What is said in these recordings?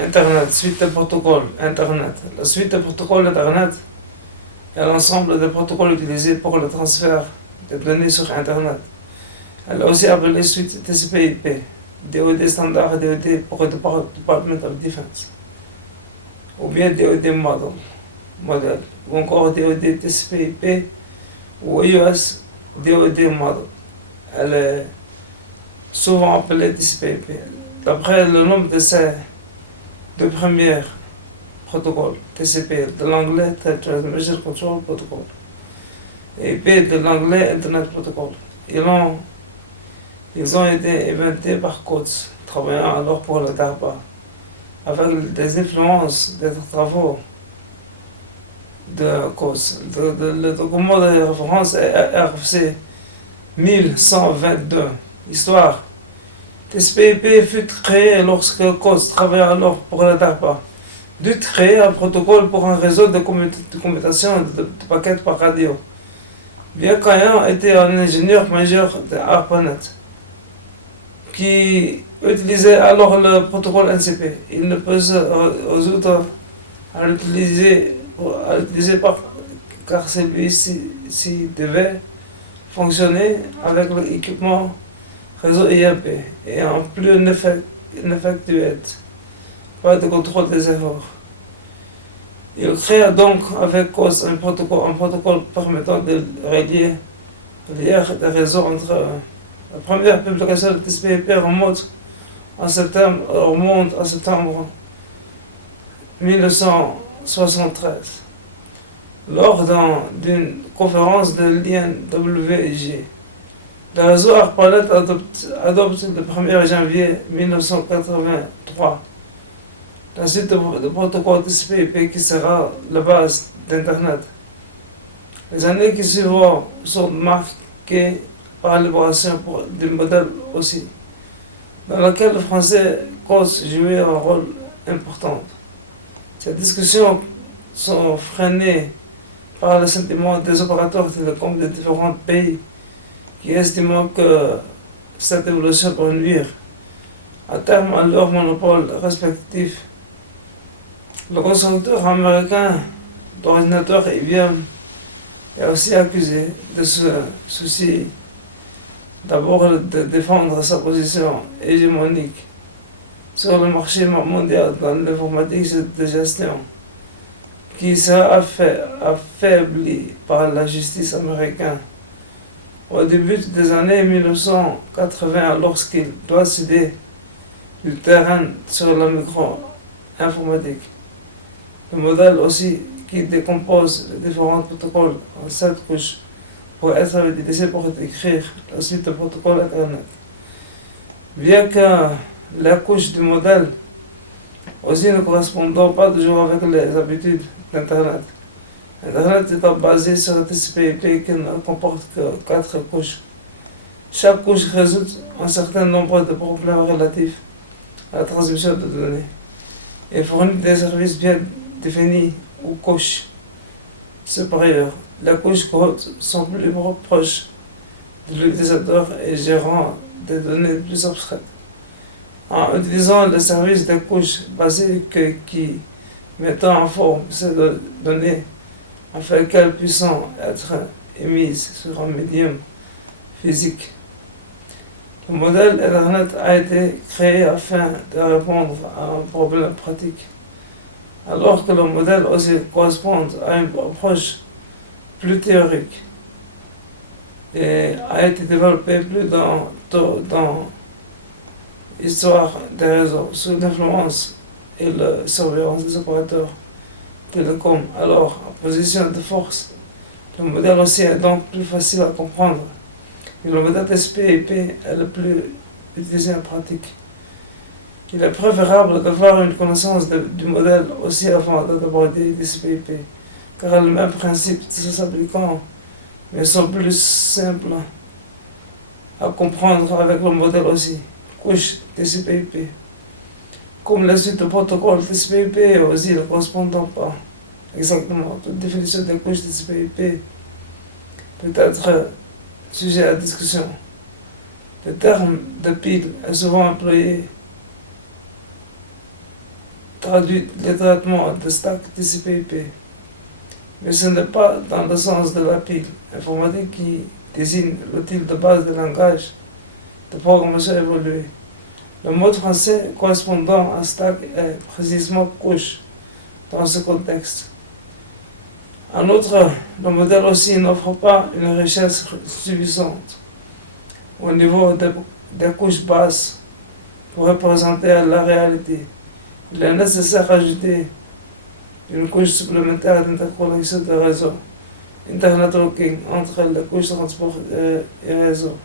Internet, suite de protocoles Internet. La suite de protocoles Internet est l'ensemble des protocoles utilisés pour le transfert des données sur Internet. Elle est aussi appelée suite TCP/IP, DoD standard DoD pour le Department of Defense, ou bien DoD model, ou encore DoD TCP/IP ou US DoD model. Elle est souvent appelée TCP/IP. D'après le nombre de ces deux premiers protocoles, TCP de l'anglais Transmission Control Protocol et IP de l'anglais Internet Protocol. Ils ont été inventés par Coates, travaillant alors pour le DARPA, avec des influences des travaux de Coates. Le document de référence est RFC 1122. Histoire. TCP/IP fut créé lorsque Coates travaillait alors pour la DARPA, dut créer un protocole pour un réseau de commutation de paquets par radio. Bien qu'ayant été un ingénieur majeur de ARPANET, qui utilisait alors le protocole NCP, il ne peut se résoudre à l'utiliser car celui-ci devait fonctionner avec l'équipement réseau IAP et en plus n'effectuait pas de contrôle des erreurs. Il créa donc avec Coates un protocole permettant de relier des réseaux entre eux. La première publication de TCP/IP remonte à septembre 1973, lors d'une conférence de l'INWG. Le réseau ARPANET adopte le 1er janvier 1983 la suite de protocole TCP/IP qui sera la base d'Internet. Les années qui suivront sont marquées par l'élaboration du modèle aussi, dans lequel le français Coates jouait un rôle important. Ces discussions sont freinées par le sentiment des opérateurs télécoms de différents pays qui estiment que cette évolution peut nuire à terme à leur monopole respectif. Le constructeur américain d'ordinateurs IBM est aussi accusé de ce souci d'abord de défendre sa position hégémonique sur le marché mondial dans l'informatique de gestion, qui sera affaibli par la justice américaine. Au début des années 1980, lorsqu'il doit céder du terrain sur la micro-informatique, le modèle aussi qui décompose les différents protocoles en 7 couches pour être utilisé pour écrire la suite de protocoles Internet. Bien que la couche du modèle aussi ne correspondant pas toujours avec les habitudes d'Internet. Internet est basé sur le TCP/IP qui ne comporte que 4 couches. Chaque couche résout un certain nombre de problèmes relatifs à la transmission de données et fournit des services bien définis ou couches supérieures. Les couches hautes sont plus proches de l'utilisateur et gérant des données plus abstraites. En utilisant les services des couches basiques qui mettent en forme ces données afin qu'elles puissent être émises sur un médium physique. Le modèle Internet a été créé afin de répondre à un problème pratique, alors que le modèle aussi correspond à une approche plus théorique et a été développé plus dans l'histoire des réseaux sous l'influence et la surveillance des opérateurs télécoms. Alors, en position de force, le modèle aussi est donc plus facile à comprendre. Et le modèle TCP/IP est le plus utilisé en pratique. Il est préférable d'avoir une connaissance du modèle aussi avant d'aborder TCP/IP, car les mêmes principes s'appliquent, mais sont plus simples à comprendre avec le modèle aussi. Couche TCP/IP. Comme la suite de protocole TCP/IP aussi ne correspondant pas exactement à toute définition des couches TCP/IP peut être sujet à discussion. Le terme de pile est souvent employé traduit les traitements de stack TCP/IP. Mais ce n'est pas dans le sens de la pile informatique qui désigne l'outil de base de langage de programmation évoluée. Le mot français correspondant à stack est précisément couche dans ce contexte. En outre, le modèle aussi n'offre pas une richesse suffisante au niveau des couches basses pour représenter la réalité. Il est nécessaire d'ajouter une couche supplémentaire d'interconnexion de réseau, Internet Looking, entre les couches de transport et réseau.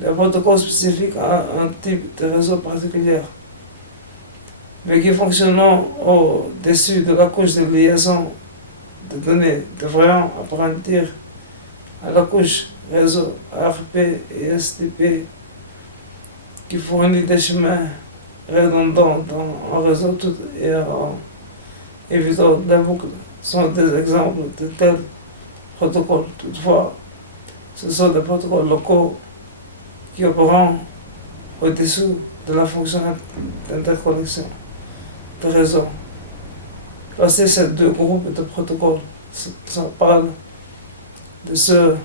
Les protocoles spécifiques à un type de réseau particulier, mais qui fonctionnent au-dessus de la couche de liaison de données, devraient apparentir à la couche réseau ARP et STP qui fournit des chemins redondants dans un réseau tout et en évitant des boucles sont des exemples de tels protocoles. Toutefois, ce sont des protocoles locaux qui opèrent au-dessous de la fonction d'interconnexion de réseau. Voici ces deux groupes de protocoles. Ça parle de ceux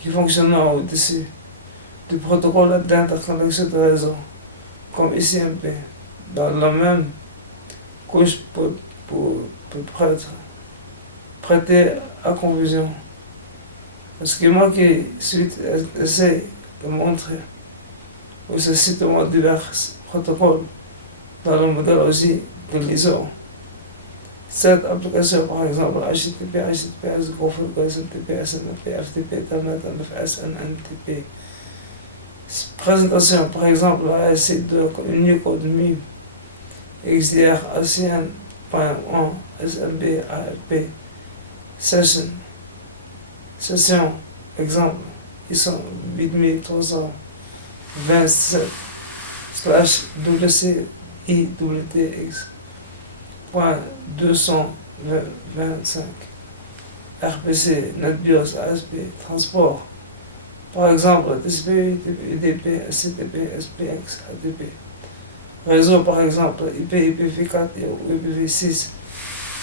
qui fonctionnent au-dessus du protocole d'interconnexion de réseau, comme ICMP, dans la même couche pour prêter à confusion. Le schéma qui suit essaie de montrer où se situent divers protocoles dans le modèle aussi de l'ISO. Cette application, par exemple, HTTP, HTTPS, GopherGo, SMTP, SNMP, FTP, Telnet, NFS, NNTP. Présentation, par exemple, ASC2, Unicode, MIB, XDR, ACN.1, SMB, ARP, Session, exemple, ils sont 8327 /WCIWTX.225 RPC, NetBIOS, ASP, transport, par exemple, TCP, UDP, SCTP, SPX, ADP. Réseau, par exemple, IP, IPv4 et IPv6,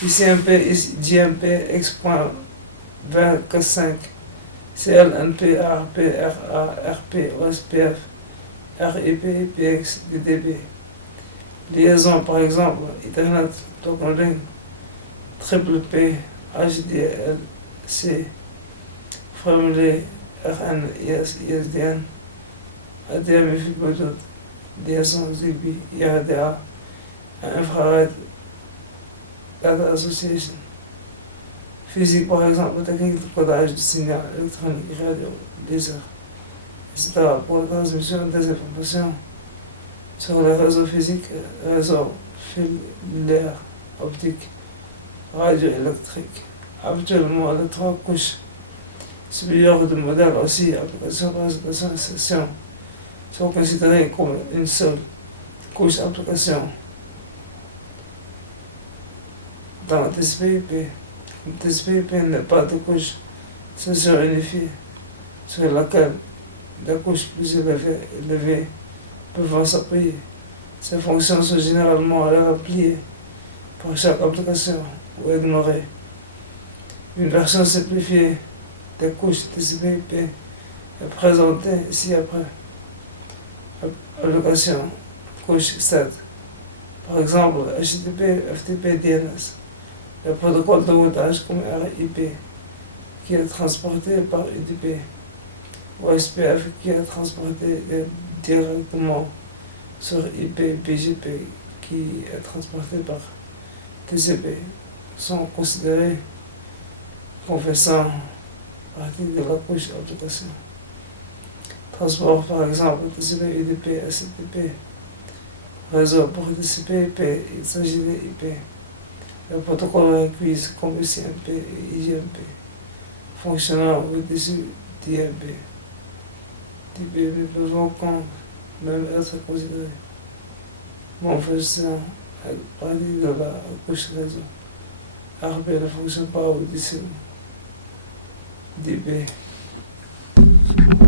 ICMP, JMP, X.25, CLNP, ARP, RA, RP, OSPF, RIP, IPX, UDP. Liaison, par exemple, Internet Token Triple P, HDLC, formulé RN, ISDN, ADM, Bluetooth, liaison ZigBee, IRDA, Infrared Data Association. Physique, par exemple, technique de codage du signal électronique, radio, laser, etc. pour la transmission des informations sur les réseaux physiques, réseaux filaires, optiques, radioélectriques. Habituellement, les trois couches supérieures du modèle aussi, application, présentation et session, sont considérées comme une seule couche application. Dans le TCP/IP, le TCP/IP n'est pas de couche session unifiée sur laquelle des couches plus élevées peuvent s'appuyer. Ces fonctions sont généralement réappliées pour chaque application ou ignorées. Une version simplifiée des couches TCP/IP est présentée ci-après. Application couche 7. Par exemple, HTTP, FTP, DNS. Le protocole de routage comme RIP qui est transporté par UDP. OSPF qui est transporté directement sur IP, BGP qui est transporté par TCP sont considérés comme faisant partie de la couche application. Transport par exemple TCP, UDP, SCTP, réseau pour TCP/IP, il s'agit de IP. Le protocole requis comme CMP et IGMP, fonctionnant au-dessus d'IMP. DB ne peuvent quand même être considérés comme faisant partie de la couche réseau. RP ne fonctionne pas au-dessus DB.